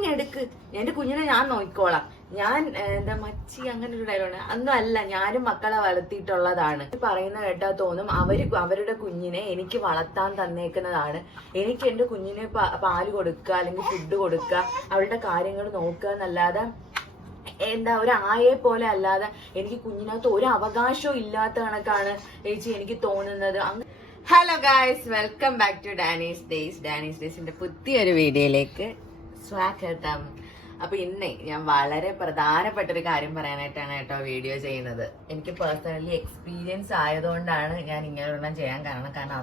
ഇങ്ങ് എടുക്ക്. എന്റെ കുഞ്ഞിനെ ഞാൻ നോക്കിക്കോളാം. ഞാൻ എന്താ മച്ചി അങ്ങനെ ഒരു ഡയലോഗ് അന്നും അല്ല ഞാനും മക്കളെ വളർത്തിയിട്ടുള്ളതാണ്. പറയുന്ന കേട്ടാ തോന്നും അവർ അവരുടെ കുഞ്ഞിനെ എനിക്ക് വളർത്താൻ തന്നേക്കുന്നതാണ്. എനിക്ക് എന്റെ കുഞ്ഞിനെ പാൽ കൊടുക്കുക അല്ലെങ്കിൽ ഫുഡ് കൊടുക്കുക അവരുടെ കാര്യങ്ങൾ നോക്കുക എന്നല്ലാതെ എന്താ ഒരു ആയെ പോലെ അല്ലാതെ എനിക്ക് കുഞ്ഞിനകത്ത് ഒരു അവകാശവും ഇല്ലാത്ത കണക്കാണ് ചേച്ചി എനിക്ക് തോന്നുന്നത്. Hello guys welcome back to Dani's days Dani's ഡേയ്സിന്റെ പുതിയൊരു വീഡിയോയിലേക്ക് സ്വാഗതം. അപ്പൊ ഇന്നേ ഞാൻ വളരെ പ്രധാനപ്പെട്ട ഒരു കാര്യം പറയാനായിട്ടാണ് കേട്ടോ വീഡിയോ ചെയ്യുന്നത്. എനിക്ക് പേഴ്സണലി എക്സ്പീരിയൻസ് ആയതുകൊണ്ടാണ് ഞാൻ ഇങ്ങനെ ഒരെണ്ണം ചെയ്യാൻ കാരണം കാരണം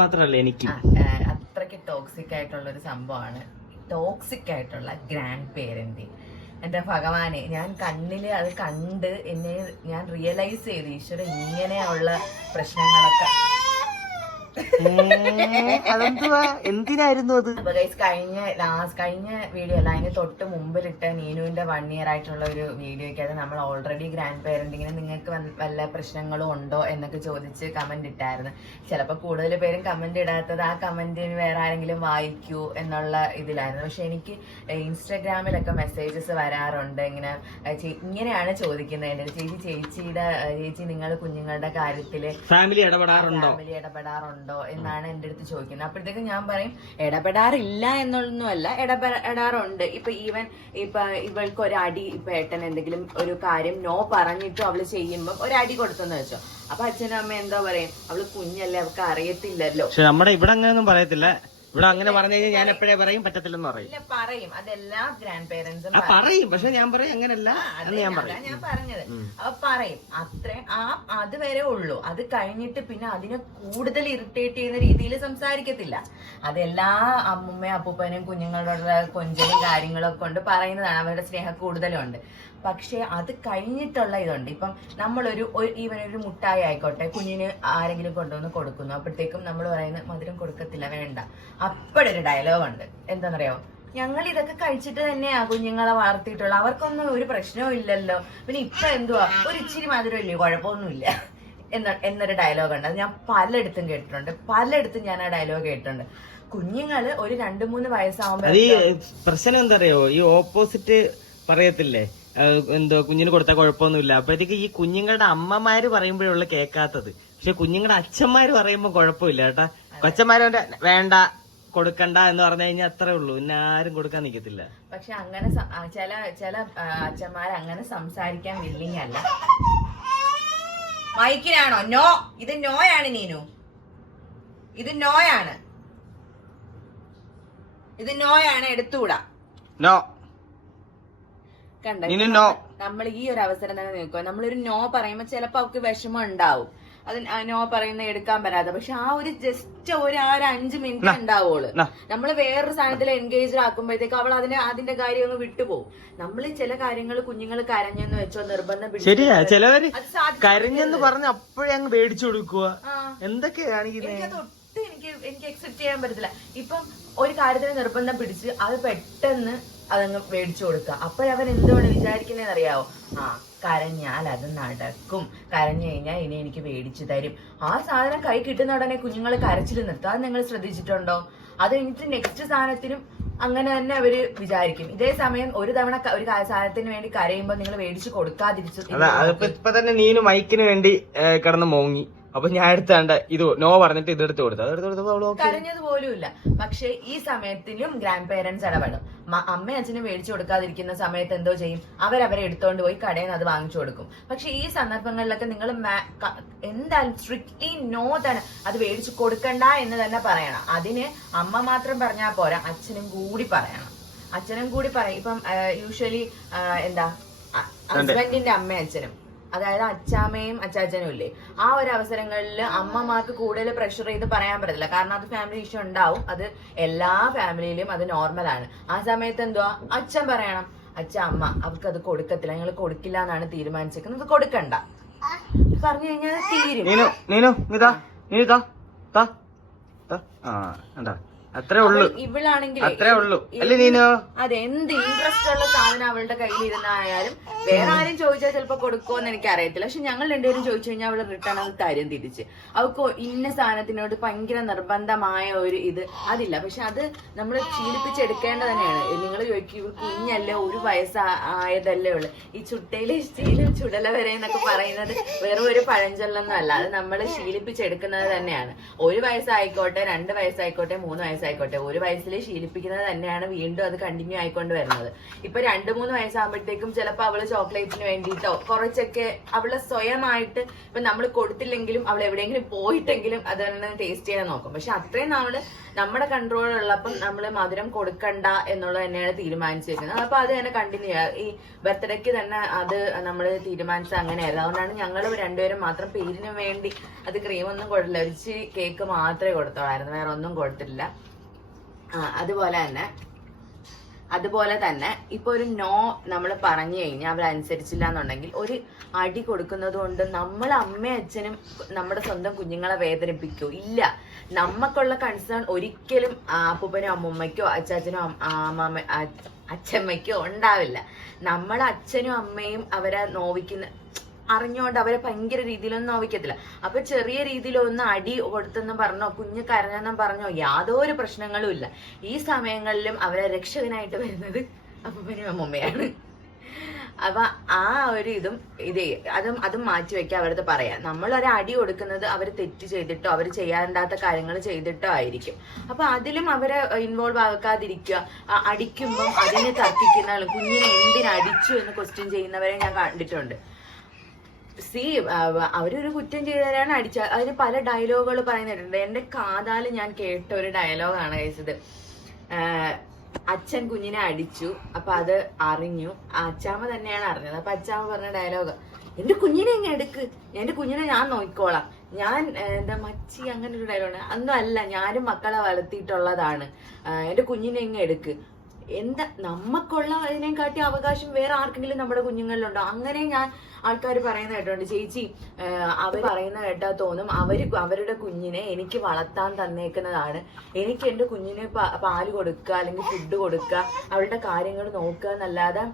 മാത്രമല്ല നിനക്ക് എനിക്ക്. അത്രയ്ക്ക് അത്രയ്ക്ക് ടോക്സിക് ആയിട്ടുള്ള ഒരു സംഭവമാണ്. ടോക്സിക് ആയിട്ടുള്ള ഗ്രാൻഡ് പേരന്റിങ് എന്റെ ഭഗവാനെ ഞാൻ കണ്ണിൽ അത് കണ്ട് എന്നെ ഞാൻ റിയലൈസ് ചെയ്ത്. ഈശ്വരൻ ഇങ്ങനെയുള്ള പ്രശ്നങ്ങളൊക്കെ അതെന്തുവാ? എന്തിനായിരുന്നു അത്? കഴിഞ്ഞ ലാസ്റ്റ് കഴിഞ്ഞ വീഡിയോ അല്ല അതിന് തൊട്ട് മുമ്പിലിട്ട് നീനുവിന്റെ വൺ ഇയർ ആയിട്ടുള്ള ഒരു വീഡിയോയ്ക്കകത്ത് നമ്മൾ ഓൾറെഡി ഗ്രാൻഡ് പേരന്റിങ്ങിന് നിങ്ങൾക്ക് വല്ല- പ്രശ്നങ്ങളും ഉണ്ടോ എന്നൊക്കെ ചോദിച്ച് കമന്റ് ഇട്ടായിരുന്നു. ചിലപ്പോൾ കൂടുതൽ പേരും കമന്റ് ഇടാത്തത് ആ കമന്റിന് വേറെ ആരെങ്കിലും വായിക്കൂ എന്നുള്ള ഇതിലായിരുന്നു. പക്ഷെ എനിക്ക് ഇൻസ്റ്റാഗ്രാമിലൊക്കെ മെസ്സേജസ് വരാറുണ്ട് ഇങ്ങനെ ഇങ്ങനെയാണ് ചോദിക്കുന്നത് എന്റെ ചേച്ചി ചേച്ചിയുടെ ചേച്ചി നിങ്ങൾ കുഞ്ഞുങ്ങളുടെ കാര്യത്തിൽ ഫാമിലി ഇടപെടാറുണ്ടോ? ഫാമിലി ഇടപെടാറുണ്ടോ. എന്നാണ് എന്റെ അടുത്ത് ചോദിക്കുന്നത്. അപ്പോഴത്തേക്ക് ഞാൻ പറയും ഇടപെടാറില്ല എന്നുള്ളൊന്നുമല്ല ഇടപെടാറുണ്ട്. ഇപ്പൊ ഈവൻ ഇപ്പൊ ഇവൾക്ക് ഒരു അടി ഇപ്പൊ ഏട്ടൻ എന്തെങ്കിലും ഒരു കാര്യം നോ പറഞ്ഞിട്ടും അവൾ ചെയ്യുമ്പോൾ ഒരു അടി കൊടുത്തെന്ന് വെച്ചോ. അപ്പൊ അച്ഛനും അമ്മ എന്താ പറയും അവൾ കുഞ്ഞല്ലേ അവൾക്ക് അറിയത്തില്ലല്ലോ. പക്ഷെ നമ്മുടെ ഇവിടെ അങ്ങനെയൊന്നും പറയത്തില്ല. ഇവിടെ അങ്ങനെ പറഞ്ഞു കഴിഞ്ഞാൽ ഞാൻ എപ്പോഴേ പറയും? പറ്റത്തില്ലെന്ന് പറയും. ഇല്ല പറയും. അതെല്ലാ ഗ്രാൻഡ് പേരൻസും ആ പറയും. പക്ഷെ ഞാൻ പറയും അങ്ങനല്ല അത് ഞാൻ പറയും. ഞാൻ പറഞ്ഞത്. അപ്പൊ പറയും അത്ര ആ അത് വരെ ഉള്ളൂ. അത് കഴിഞ്ഞിട്ട് പിന്നെ അതിനെ കൂടുതൽ ഇറിറ്റേറ്റ് ചെയ്യുന്ന രീതിയിൽ സംസാരിക്കത്തില്ല. അതെല്ലാ അമ്മുമ്മയും അപ്പൂപ്പനും കുഞ്ഞുങ്ങളുടെ കൊഞ്ചലും കാര്യങ്ങളൊക്കെ കൊണ്ട് പറയുന്നതാണ്. അവരുടെ സ്നേഹം കൂടുതലും ഉണ്ട് പക്ഷെ അത് കഴിഞ്ഞിട്ടുള്ള ഇതുണ്ട്. ഇപ്പം നമ്മളൊരു ഈവൻ ഒരു മുട്ടായി ആയിക്കോട്ടെ കുഞ്ഞിന് ആരെങ്കിലും കൊണ്ടുവന്ന് കൊടുക്കുന്നു. അപ്പോഴത്തേക്കും നമ്മൾ പറയുന്നത് മധുരം കൊടുക്കത്തില്ല വേണ്ട. അപ്പോഴൊരു ഡയലോഗ് ഉണ്ട്. എന്താണെന്നറിയോ ഞങ്ങൾ ഇതൊക്കെ കഴിച്ചിട്ട് തന്നെയാ കുഞ്ഞുങ്ങളെ വളർത്തിയിട്ടുള്ളത്. അവർക്കൊന്നും ഒരു പ്രശ്നവും ഇല്ലല്ലോ. പിന്നെ ഇപ്പൊ എന്തുവാ? ഒരു ഇച്ചിരി മധുരം ഇല്ലേ? കുഴപ്പമൊന്നുമില്ല. എന്ന എന്നൊരു ഡയലോഗ് ഉണ്ട്. അത് ഞാൻ പലയിടത്തും കേട്ടിട്ടുണ്ട്. പലയിടത്തും ഞാൻ ആ ഡയലോഗ് കേട്ടിട്ടുണ്ട്. കുഞ്ഞുങ്ങൾ ഒരു രണ്ടു മൂന്ന് വയസ്സാവുമ്പോ പ്രശ്നം എന്താ അറിയോ? ഈ ഓപ്പോസിറ്റ് പറയത്തില്ലേ? എന്തോ കുഞ്ഞിന് കൊടുത്താൽ കുഴപ്പമൊന്നുമില്ല. അപ്പോഴത്തേക്ക് ഈ കുഞ്ഞുങ്ങളുടെ അമ്മമാര് പറയുമ്പോഴുള്ള കേൾക്കാത്തത് പക്ഷെ കുഞ്ഞുങ്ങളുടെ അച്ഛന്മാര് പറയുമ്പോൾ കുഴപ്പമില്ല കേട്ടാ. കൊച്ചന്മാര് വേണ്ട കൊടുക്കണ്ട എന്ന് പറഞ്ഞു കഴിഞ്ഞാൽ അത്രേ ഉള്ളൂ. പിന്നെ ആരും കൊടുക്കാൻ നിൽക്കത്തില്ല പക്ഷെ അങ്ങനെ ചില ചില അച്ഛന്മാർ അങ്ങനെ സംസാരിക്കാൻ വില്ലിങ് അല്ല. മൈക്കിനാണോ നോ. ഇത് നോയാണ് നീനു. ഇത് നോയാണ്. ഇത് നോയാണ് എടുത്തുകൂടാ. നോ. കണ്ട? നമ്മൾ ഈ ഒരു അവസരം തന്നെ നിൽക്കുക നമ്മളൊരു നോ പറയുമ്പോൾ ചിലപ്പോൾ അവർക്ക് വിഷമം ഉണ്ടാവും. അത് നോ പറയുന്ന എടുക്കാൻ പറ്റാതെ പക്ഷെ ആ ഒരു ജസ്റ്റ് ഒരു ആ ഒരു അഞ്ച് മിനിറ്റ് ഉണ്ടാവുള്ളൂ നാ. നമ്മൾ വേറൊരു സാധനത്തിൽ എൻഗേജ് ആക്കുമ്പോഴത്തേക്ക് അവൾ അതിന് അതിന്റെ കാര്യം അങ്ങ് വിട്ടുപോകും നമ്മൾ ചില കാര്യങ്ങൾ കുഞ്ഞുങ്ങൾ കരഞ്ഞെന്ന് വെച്ചോ നിർബന്ധം പിടിച്ച് ശരിയാ. ചിലവര് കരഞ്ഞെന്ന് പറഞ്ഞ് അപ്പോഴേ അങ്ങ് മേടിച്ചു കൊടുക്കുക എന്തൊക്കെയാണ് എനിക്ക് എനിക്ക് അക്സെപ്റ്റ് ചെയ്യാൻ പറ്റത്തില്ല. ഇപ്പം ഒരു കാര്യത്തിന് നിർബന്ധം പിടിച്ച് അത് പെട്ടെന്ന് അതങ്ങ് മേടിച്ചു കൊടുക്കുക. അപ്പോഴവൻ എന്തുകൊണ്ട് വിചാരിക്കുന്നതെന്ന് അറിയാവോ? ആ കരഞ്ഞാൽ അത് നടക്കും. കരഞ്ഞു കഴിഞ്ഞാൽ ഇനി എനിക്ക് മേടിച്ചു തരും. ആ സാധനം കൈ കിട്ടുന്ന ഉടനെ കുഞ്ഞുങ്ങൾ കരച്ചിൽ നിർത്തുക അത് നിങ്ങൾ ശ്രദ്ധിച്ചിട്ടുണ്ടോ? അത് കഴിഞ്ഞിട്ട് നെക്സ്റ്റ് സാധനത്തിനും അങ്ങനെ തന്നെ അവർ വിചാരിക്കും. ഇതേ സമയം ഒരു തവണ ഒരു സാധനത്തിന് വേണ്ടി കരയുമ്പോൾ നിങ്ങൾ മേടിച്ചു കൊടുക്കാതിരിച്ചു ഇപ്പൊ തന്നെ നീനും മൈക്കിന് വേണ്ടി കിടന്ന് മോങ്ങി. അപ്പൊ ഞാൻ എടുത്താണ്ട് ഇത് നോ പറഞ്ഞിട്ട് ഇത് എടുത്ത് കൊടുത്തു. അതെടുത്ത് കൊടുത്തപ്പോ അവൾ ഓക്കെ കരഞ്ഞത് പോലുമില്ല. പക്ഷെ ഈ സമയത്തിലും ഗ്രാൻഡ് പേരൻസ് ഇടപെടും. മ- അമ്മയും അച്ഛനും മേടിച്ചു കൊടുക്കാതിരിക്കുന്ന സമയത്ത് എന്തോ ചെയ്യും? അവരവരെ എടുത്തോണ്ട് പോയി കടയിൽ നിന്ന് അത് വാങ്ങിച്ചു കൊടുക്കും. പക്ഷെ ഈ സന്ദർഭങ്ങളിലൊക്കെ നിങ്ങൾ എന്തായാലും സ്ട്രിക്ട്ലി നോ തന്നെ അത് മേടിച്ചു കൊടുക്കണ്ട എന്ന് തന്നെ പറയണം. അതിന് അമ്മ മാത്രം പറഞ്ഞാൽ പോരാ. അച്ഛനും കൂടി പറയണം. അച്ഛനും കൂടി പറയും. ഇപ്പം യൂഷ്വലി എന്താ? ഹസ്ബൻഡിന്റെ അമ്മയും അച്ഛനും. അതായത് അച്ചാമ്മയും അച്ചാച്ചനും ഇല്ലേ? ആ ഒരു അവസരങ്ങളിൽ അമ്മമാർക്ക് കൂടുതൽ പ്രഷർ ചെയ്ത് പറയാൻ പറ്റത്തില്ല. കാരണം അത് ഫാമിലി ഇഷ്യൂ ഉണ്ടാവും. അത് എല്ലാ ഫാമിലിയിലും അത് നോർമലാണ് ആ സമയത്ത് എന്തുവാ? അച്ഛൻ പറയണം അച്ഛ അമ്മ അവർക്ക് അത് കൊടുക്കത്തില്ല. നിങ്ങൾ കൊടുക്കില്ല എന്നാണ് തീരുമാനിച്ചേക്കുന്നത്. കൊടുക്കണ്ട. പറഞ്ഞു കഴിഞ്ഞാൽ തീരും. അത്രേ ഉള്ളൂ. ഇവളാണെങ്കിൽ അത്രേ ഉള്ളൂ. അല്ലേ നീനോ? അതെ എന്ത് ഇൻട്രസ്റ്റ് ഉള്ള സാധനം അവളുടെ കയ്യിൽ ഇരുന്നായാലും വേറെ ആരും ചോദിച്ചാൽ ചിലപ്പോ കൊടുക്കുമെന്ന് എനിക്ക് അറിയത്തില്ല പക്ഷെ ഞങ്ങൾ രണ്ടുപേരും ചോദിച്ചു കഴിഞ്ഞാൽ അവൾ റിട്ടേൺ അത് തരും തിരിച്ച്. അവൾക്ക് ഇന്ന സാധനത്തിനോട് ഭയങ്കര നിർബന്ധമായ ഒരു ഇത് അതില്ല. പക്ഷെ അത് നമ്മൾ ശീലിപ്പിച്ചെടുക്കേണ്ടത് തന്നെയാണ്. നിങ്ങൾ ചോദിക്കും കുഞ്ഞല്ലേ ഒരു വയസ്സ് ആയതല്ലേ ഉള്ളു. ഈ ചുട്ടയിലെ സ്റ്റീലും ചുടല വരെ എന്നൊക്കെ പറയുന്നത് വെറും ഒരു പഴഞ്ചൊല്ലൊന്നും അല്ല. അത് നമ്മൾ ശീലിപ്പിച്ചെടുക്കുന്നത് തന്നെയാണ്. ഒരു വയസ്സായിക്കോട്ടെ രണ്ട് വയസ്സായിക്കോട്ടെ മൂന്ന് വയസ്സായിക്കോട്ടെ. ഒരു വയസ്സിൽ ശീലിപ്പിക്കുന്നത് തന്നെയാണ് വീണ്ടും അത് കണ്ടിന്യൂ ആയിക്കൊണ്ട് വരുന്നത്. ഇപ്പൊ രണ്ട് മൂന്ന് വയസ്സാകുമ്പോഴത്തേക്കും ചിലപ്പോൾ അവൾ ചോക്ലേറ്റിന് വേണ്ടിയിട്ടോ കുറച്ചൊക്കെ അവൾ സ്വയമായിട്ട് ഇപ്പൊ നമ്മൾ കൊടുത്തില്ലെങ്കിലും അവൾ എവിടെയെങ്കിലും പോയിട്ടെങ്കിലും അതൊന്ന് ടേസ്റ്റ് ചെയ്യാൻ നോക്കും. പക്ഷെ അത്രയും നമ്മൾ നമ്മുടെ കൺട്രോൾ ഉള്ളപ്പം നമ്മൾ മധുരം കൊടുക്കണ്ട എന്നുള്ളത് തന്നെയാണ് തീരുമാനിച്ചിരിക്കുന്നത്. അപ്പൊ അത് തന്നെ കണ്ടിന്യൂ ഈ ബർത്ത്ഡേക്ക് തന്നെ അത് നമ്മൾ തീരുമാനിച്ചത് അങ്ങനെയായിരുന്നു. അതുകൊണ്ടാണ് ഞങ്ങൾ രണ്ടുപേരും മാത്രം പേരിന് വേണ്ടി അത് ക്രീമൊന്നും കൊടുത്തില്ല. ഒരു കേക്ക് മാത്രമേ കൊടുത്തോളായിരുന്നു. വേറെ ഒന്നും കൊടുത്തിട്ടില്ല. അതുപോലെ തന്നെ അതുപോലെ തന്നെ ഇപ്പൊ ഒരു നോ നമ്മൾ പറഞ്ഞു കഴിഞ്ഞാൽ അവരനുസരിച്ചില്ല എന്നുണ്ടെങ്കിൽ ഒരു അടി കൊടുക്കുന്നത് കൊണ്ട് നമ്മൾ അമ്മയും അച്ഛനും നമ്മുടെ സ്വന്തം കുഞ്ഞുങ്ങളെ വേദനിപ്പിക്കോ? ഇല്ല. നമുക്കുള്ള കൺസേൺ ഒരിക്കലും അപ്പൂപ്പനും അമ്മുമ്മയ്ക്കോ അച്ചാച്ചനോ അം- അമ്മാമ്മ അച്ഛമ്മയ്ക്കോ ഉണ്ടാവില്ല. നമ്മൾ അച്ഛനും അമ്മയും അവരെ നോവിക്കുന്ന അറിഞ്ഞുകൊണ്ട് അവരെ ഭയങ്കര രീതിയിലൊന്നും നോവിക്കത്തില്ല അപ്പൊ ചെറിയ രീതിയിലൊന്ന് അടി കൊടുത്തെന്നും പറഞ്ഞോ കുഞ്ഞ് കരഞ്ഞെന്നും പറഞ്ഞോ യാതൊരു പ്രശ്നങ്ങളും ഇല്ല. ഈ സമയങ്ങളിലും അവരെ രക്ഷകനായിട്ട് വരുന്നത് അപ്പനും അമ്മൂമ്മയാണ്. അപ്പൊ ആ ഒരു ഇതും ഇതേ അതും അതും മാറ്റി വെക്കാൻ അവരത് പറയാം. നമ്മൾ ഒരു അടി കൊടുക്കുന്നത് അവർ തെറ്റ് ചെയ്തിട്ടോ അവർ ചെയ്യാണ്ടാത്ത കാര്യങ്ങൾ ചെയ്തിട്ടോ ആയിരിക്കും. അപ്പൊ അതിലും അവരെ ഇൻവോൾവ് ആക്കാതിരിക്കുക അടിക്കുമ്പോൾ അടിക്കുമ്പം അതിനെ തർക്കിക്കുന്ന കുഞ്ഞിനെ എന്തിനടിച്ചു എന്ന് ക്വസ്റ്റ്യൻ ചെയ്യുന്നവരെ ഞാൻ കണ്ടിട്ടുണ്ട്. സി അവരൊരു കുറ്റം ചെയ്തവരാണ് അടിച്ച അതിന് പല ഡയലോഗുകൾ പറയുന്നുണ്ട്. എന്റെ കാതാൽ ഞാൻ കേട്ട ഒരു ഡയലോഗാണ് കഴിച്ചത് അച്ഛൻ കുഞ്ഞിനെ അടിച്ചു അപ്പൊ അത് അറിഞ്ഞു. അച്ചാമ്മ തന്നെയാണ് അറിഞ്ഞത്. അപ്പൊ അച്ചാമ്മ പറഞ്ഞ ഡയലോഗ് എന്റെ കുഞ്ഞിനെ ഇങ്ങനെ എടുക്ക്. എന്റെ കുഞ്ഞിനെ ഞാൻ നോക്കിക്കോളാം. ഞാൻ എന്താ മച്ചി അങ്ങനെ ഒരു ഡയലോഗ് അന്നും അല്ല ഞാനും മക്കളെ വളർത്തിയിട്ടുള്ളതാണ്. എന്റെ കുഞ്ഞിനെ ഇങ്ങ് എടുക്ക്. എന്താ നമുക്കുള്ള അതിനെക്കാട്ടി അവകാശം വേറെ ആർക്കെങ്കിലും നമ്മുടെ കുഞ്ഞുങ്ങളിലുണ്ടോ? അങ്ങനെ ഞാൻ ആൾക്കാർ പറയുന്ന കേട്ടോണ്ട് ചേച്ചി അവർ പറയുന്ന കേട്ടാ തോന്നും അവർ അവരുടെ കുഞ്ഞിനെ എനിക്ക് വളർത്താൻ തന്നേക്കുന്നതാണ്. എനിക്ക് എന്റെ കുഞ്ഞിനെ പാൽ കൊടുക്കുക അല്ലെങ്കിൽ ഫുഡ് കൊടുക്കുക അവരുടെ കാര്യങ്ങൾ നോക്കുക എന്നല്ലാതെ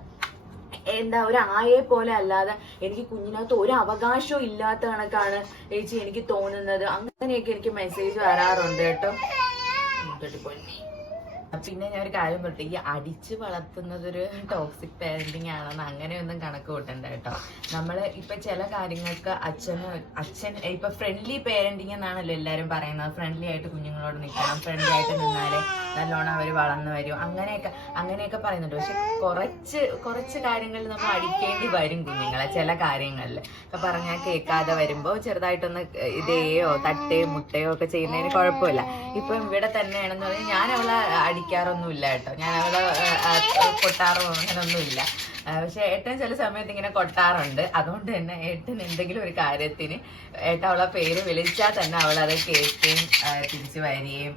എന്താ ഒരു ആയെ പോലെ അല്ലാതെ എനിക്ക് കുഞ്ഞിനകത്ത് ഒരു അവകാശവും ഇല്ലാത്ത കണക്കാണ് ചേച്ചി എനിക്ക് തോന്നുന്നത്. അങ്ങനെയൊക്കെ എനിക്ക് മെസ്സേജ് വരാറുണ്ട് കേട്ടോ. ഇങ്ങോട്ട് പൊന്നെ. ഞാൻ ഒരു കാര്യം പറഞ്ഞു ഈ അടിച്ച് വളർത്തുന്നതൊരു ടോക്സിക് പാരന്റിങ് ആണെന്ന് അങ്ങനെയൊന്നും കണക്ക് കൂട്ടണ്ട കേട്ടോ. നമ്മൾ ഇപ്പൊ ചില കാര്യങ്ങൾക്ക് അച്ഛന് അച്ഛൻ ഇപ്പൊ ഫ്രണ്ട്ലി പാരന്റിങ് എന്നാണല്ലോ എല്ലാരും പറയുന്നത്. ഫ്രണ്ട്ലി ആയിട്ട് കുഞ്ഞുങ്ങളോട് നിൽക്കണം ഫ്രണ്ട്ലി ആയിട്ട് നിന്നാലേ നല്ലോണം അവർ വളർന്നു വരും. അങ്ങനെയൊക്കെ അങ്ങനെയൊക്കെ പറയുന്നുണ്ട്. പക്ഷെ കുറച്ച് കുറച്ച് കാര്യങ്ങളിൽ നമ്മൾ അടിക്കേണ്ടി വരും കുഞ്ഞുങ്ങളെ ചില കാര്യങ്ങളിൽ. ഇപ്പൊ പറഞ്ഞാൽ കേൾക്കാതെ വരുമ്പോ ചെറുതായിട്ടൊന്ന് ഇതേയോ തട്ടയോ മുട്ടയോ ഒക്കെ ചെയ്യുന്നതിന് കുഴപ്പമില്ല. ഇപ്പൊ ഇവിടെ തന്നെയാണെന്ന് പറഞ്ഞാൽ ഞാൻ അവളെ അടിക്കാറൊന്നുമില്ല കേട്ടോ. ഞാൻ അവളെ കൊട്ടാറോ അങ്ങനൊന്നുമില്ല. പക്ഷെ ഏട്ടൻ ചില സമയത്ത് ഇങ്ങനെ കൊട്ടാറുണ്ട്. അതുകൊണ്ട് തന്നെ ഏട്ടൻ എന്തെങ്കിലും ഒരു കാര്യത്തിന് ഏട്ടൻ അവളെ പേര് വിളിച്ചാൽ തന്നെ അവൾ അത് കേൾക്കുകയും തിരിച്ചു വരികയും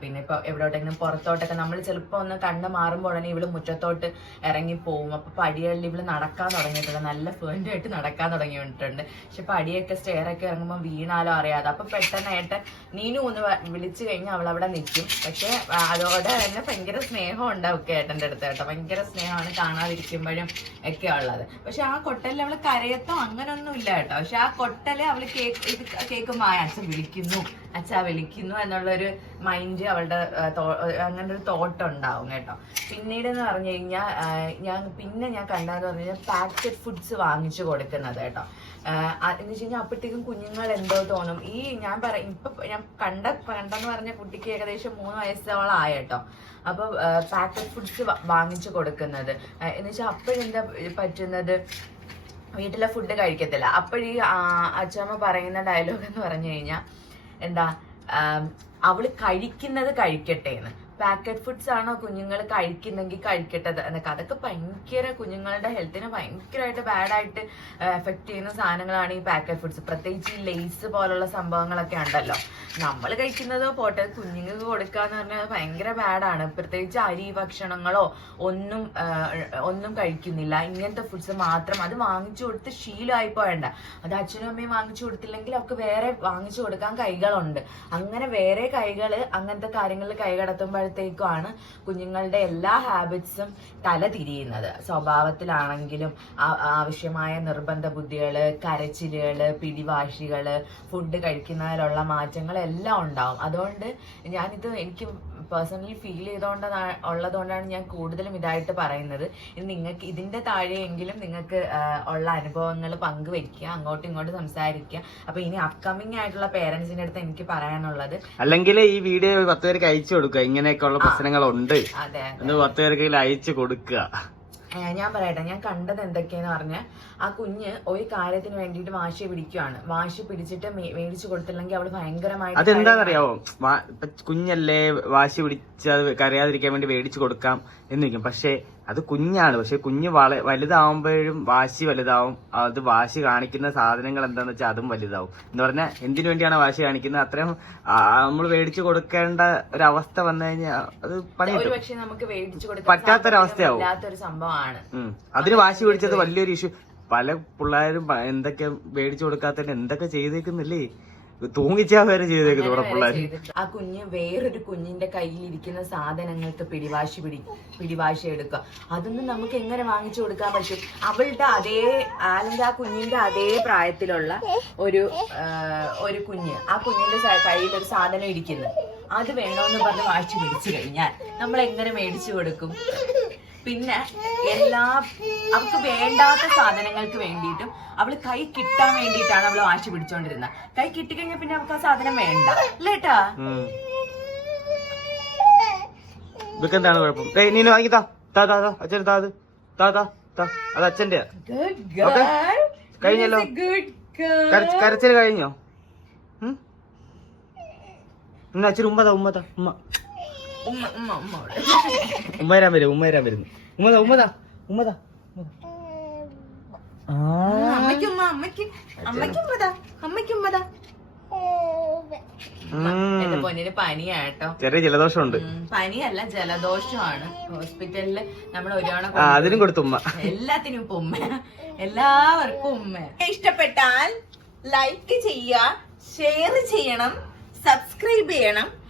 പിന്നെ ഇപ്പൊ എവിടോട്ടെങ്കിലും പുറത്തോട്ടൊക്കെ നമ്മൾ ചിലപ്പോ ഒന്ന് കണ്ണ് മാറുമ്പോൾ ഉടനെ ഇവൾ മുറ്റത്തോട്ട് ഇറങ്ങി പോവും. അപ്പൊ പടികളിൽ ഇവൾ നടക്കാൻ തുടങ്ങിയിട്ടുണ്ട്. നല്ല ഫ്ലുവന്റ് ആയിട്ട് നടക്കാൻ തുടങ്ങിയിട്ടുണ്ട്. പക്ഷെ പടിയൊക്കെ സ്റ്റെയർ ഒക്കെ ഇറങ്ങുമ്പോൾ വീണാലോ അറിയാതെ. അപ്പൊ പെട്ടെന്ന് ഏട്ടൻ നീനു ഒന്ന് വിളിച്ചു കഴിഞ്ഞാൽ അവൾ അവിടെ നിൽക്കും. പക്ഷെ അതോടെ തന്നെ ഭയങ്കര സ്നേഹം ഉണ്ടാവും ഏട്ടന്റെ അടുത്ത് കേട്ടോ. ഭയങ്കര സ്നേഹമാണ് കാണാതിരിക്കുമ്പോഴും ഒക്കെ ഉള്ളത്. പക്ഷെ ആ കൊട്ടലിൽ അവൾ കരയത്തോ അങ്ങനൊന്നും ഇല്ല കേട്ടോ. പക്ഷെ ആ കൊട്ടൽ അവൾ കേക്ക് ഇത് ആ അച്ഛൻ വിളിക്കുന്നു. അച്ഛാ വിളിക്കുന്നു എന്നുള്ളൊരു മൈൻഡ് അവളുടെ അങ്ങനെ ഒരു തോട്ട് ഉണ്ടാവും കേട്ടോ. പിന്നീട് എന്ന് പറഞ്ഞു കഴിഞ്ഞാൽ ഞാൻ പിന്നെ ഞാൻ കണ്ടതെന്ന് പറഞ്ഞു കഴിഞ്ഞാൽ പാക്കറ്റ് ഫുഡ്സ് വാങ്ങിച്ചു കൊടുക്കുന്നത് കേട്ടോ. എന്ന് വെച്ച് കഴിഞ്ഞാൽ അപ്പോഴത്തേക്കും കുഞ്ഞുങ്ങൾ എന്തോ തോന്നും. ഈ ഞാൻ പറ ഇപ്പൊ ഞാൻ കണ്ട കണ്ടെന്ന് പറഞ്ഞ കുട്ടിക്ക് ഏകദേശം മൂന്ന് വയസ്സോളം ആയ കേട്ടോ. അപ്പൊ പാക്കറ്റ് ഫുഡ്സ് വാങ്ങിച്ചു കൊടുക്കുന്നത്. എന്ന് വെച്ചാൽ അപ്പോഴെന്താ പറ്റുന്നത്? വീട്ടിലെ ഫുഡ് കഴിക്കത്തില്ല. അപ്പോഴീ അച്ഛമ്മ പറയുന്ന ഡയലോഗ് എന്ന് പറഞ്ഞു കഴിഞ്ഞാൽ എന്താ അവൾ കഴിക്കുന്നത് കഴിക്കട്ടെ എന്ന്. പാക്കറ്റ് ഫുഡ്സ് ആണോ കുഞ്ഞുങ്ങൾ കഴിക്കുന്നെങ്കിൽ കഴിക്കട്ടത്? എന്നൊക്കെ. അതൊക്കെ ഭയങ്കര കുഞ്ഞുങ്ങളുടെ ഹെൽത്തിനെ ഭയങ്കരമായിട്ട് ബാഡായിട്ട് എഫക്ട് ചെയ്യുന്ന സാധനങ്ങളാണ് ഈ പാക്കറ്റ് ഫുഡ്സ് പ്രത്യേകിച്ച് ഈ ലേസ് പോലുള്ള സംഭവങ്ങളൊക്കെ ഉണ്ടല്ലോ. നമ്മൾ കഴിക്കുന്നത് പോട്ടെ കുഞ്ഞുങ്ങൾക്ക് കൊടുക്കുക എന്ന് പറഞ്ഞാൽ ഭയങ്കര ബാഡാണ് പ്രത്യേകിച്ച് അരി ഭക്ഷണങ്ങളോ ഒന്നും ഒന്നും കഴിക്കുന്നില്ല. ഇങ്ങനത്തെ ഫുഡ്സ് മാത്രം അത് വാങ്ങിച്ചു കൊടുത്ത് ശീലമായി പോയണ്ട. അത് അച്ഛനും അമ്മയും വാങ്ങിച്ചു കൊടുത്തില്ലെങ്കിൽ അവർക്ക് വേറെ വാങ്ങിച്ചു കൊടുക്കാൻ കൈകളുണ്ട്. അങ്ങനെ വേറെ കൈകൾ അങ്ങനത്തെ കാര്യങ്ങളിൽ കൈകടത്തുമ്പോഴത്തേക്കുമാണ് കുഞ്ഞുങ്ങളുടെ എല്ലാ ഹാബിറ്റ്സും തല തിരിയുന്നത് സ്വഭാവത്തിലാണെങ്കിലും ആവശ്യമായ നിർബന്ധ ബുദ്ധികൾ കരച്ചിലുകൾ പിടിവാശികൾ ഫുഡ് കഴിക്കുന്നതിലുള്ള മാറ്റങ്ങൾ എല്ലാം ഉണ്ടാവും. അതുകൊണ്ട് ഞാനിത് എനിക്ക് പേഴ്സണലി ഫീൽ ചെയ്തുകൊണ്ട് ഉള്ളതുകൊണ്ടാണ് ഞാൻ കൂടുതലും ഇതായിട്ട് പറയുന്നത്. ഇത് നിങ്ങൾക്ക് ഇതിന്റെ താഴെയെങ്കിലും നിങ്ങൾക്ക് ഉള്ള അനുഭവങ്ങൾ പങ്കുവെക്കുക അങ്ങോട്ടും ഇങ്ങോട്ടും സംസാരിക്കുക. അപ്പൊ ഇനി അപ്കമിങ് ആയിട്ടുള്ള പേരൻസിന്റെ അടുത്ത് എനിക്ക് പറയാനുള്ളത് അല്ലെങ്കിൽ ഈ വീഡിയോ പത്ത് പേർക്ക് അയച്ചു കൊടുക്കുക. ഇങ്ങനെയൊക്കെയുള്ള പ്രശ്നങ്ങളുണ്ട്. അതെ പത്ത് പേർക്ക് അയച്ചു കൊടുക്കുക. ഞാൻ പറയട്ടെ ഞാൻ കണ്ടത് എന്തൊക്കെയെന്ന് പറഞ്ഞാൽ ആ കുഞ്ഞ് ഒരു കാര്യത്തിന് വേണ്ടിയിട്ട് വാശി പിടിക്കുവാണ്. വാശി പിടിച്ചിട്ട് മേടിച്ചു കൊടുത്തില്ലെങ്കിൽ അവൾ ഭയങ്കരമായിട്ട് അതെന്താണെന്നറിയാവോ കുഞ്ഞല്ലേ വാശി പിടിച്ച് കരയാതിരിക്കാൻ വേണ്ടി മേടിച്ചു കൊടുക്കാം എന്ന് വെക്കും പക്ഷെ അത് കുഞ്ഞാണ്. പക്ഷെ കുഞ്ഞ് വള വലുതാവുമ്പോഴും വാശി വലുതാവും. അത് വാശി കാണിക്കുന്ന സാധനങ്ങൾ എന്താണെന്ന് വെച്ചാൽ അതും വലുതാവും. എന്ന് പറഞ്ഞാൽ എന്തിനു വേണ്ടിയാണ് വാശി കാണിക്കുന്നത്? അത്രയും നമ്മൾ മേടിച്ചു കൊടുക്കേണ്ട ഒരവസ്ഥ അവസ്ഥ വന്നു കഴിഞ്ഞാൽ അത് പണി പറ്റാത്തൊരവസ്ഥയാവും. അതിന് വാശി പിടിച്ചത് വലിയൊരു ഇഷ്യൂ. പല പിള്ളേരും എന്തൊക്കെ മേടിച്ചു കൊടുക്കാത്തതിന് എന്തൊക്കെ ചെയ്തേക്കുന്നില്ലേ? തൂങ്ങിച്ചാ വരെ ചെയ്തേക്കുന്നു ഇവിടെ പിള്ളേർ ആ കുഞ്ഞ് വേറൊരു കുഞ്ഞിന്റെ കയ്യിൽ ഇരിക്കുന്ന സാധനങ്ങൾക്ക് പിടിവാശി പിടി പിടിവാശി എടുക്കുക. അതൊന്നും നമുക്ക് എങ്ങനെ വാങ്ങിച്ചു കൊടുക്കാൻ പറ്റും? അവളുടെ അതേ ആലിന്റെ ആ കുഞ്ഞിന്റെ അതേ പ്രായത്തിലുള്ള ഒരു ഒരു കുഞ്ഞ്. ആ കുഞ്ഞിന്റെ കയ്യിൽ ഒരു സാധനം ഇരിക്കുന്നു. അത് വേണോന്ന് പറഞ്ഞ് വാശി പിടിച്ചു കഴിഞ്ഞാൽ നമ്മൾ എങ്ങനെ മേടിച്ചു കൊടുക്കും? പിന്നെ എല്ലാ അവൾക്ക് വേണ്ടാത്ത സാധനങ്ങൾക്ക് വേണ്ടിയിട്ടും അവൾ കൈ കിട്ടാൻ വേണ്ടിയിട്ടാണ് അവൾ വാശി പിടിച്ചോണ്ടിരുന്നത് കൈ കിട്ടിക്കഴിഞ്ഞാൽ പിന്നെ അവൾക്ക് ആ സാധനം വേണ്ട. അല്ലേട്ടാ ഇതൊക്കെ എന്താണ് കുഴപ്പം? ഏയ് വാങ്ങി താ. താ താ താ. അച്ഛൻ താ അത്. താ താ താ. അത് അച്ഛന്റെ. കഴിഞ്ഞല്ലോ. ഗുഡ് കരച്ചിൽ കഴിഞ്ഞോ? എന്നാ അച്ഛൻ ഉമ്മതാ ഉമ്മതാ ഉമ്മ ഉമ്മ ഉമ്മ. ഉമ്മ വരാൻ വരും ഉമ്മ വരാൻ വരുന്നു ഉമ്മതാ ഉമ്മതാ ഉമ്മതാ. ആ. അമ്മയ്ക്ക് ഉമ്മ അമ്മയ്ക്ക്. അമ്മയ്ക്ക് ഉമ്മതാ അമ്മയ്ക്ക് ഉമ്മതാ. എന്റെ പൊന്നിന് പനിയാട്ടോ. ചെറിയ ജലദോഷമുണ്ട്. പനിയല്ല ജലദോഷമാണ്. ഹോസ്പിറ്റലിൽ നമ്മൾ ഒരു തവണ ആ അതിനും കൊടുത്തു ഉമ്മ. എല്ലാത്തിനും ഇപ്പൊ ഉമ്മ. എല്ലാവർക്കും ഉമ്മ. ഇഷ്ടപ്പെട്ടാൽ ലൈക്ക് ചെയ്യുക ഷെയർ ചെയ്യണം സബ്സ്ക്രൈബ് ചെയ്യണം.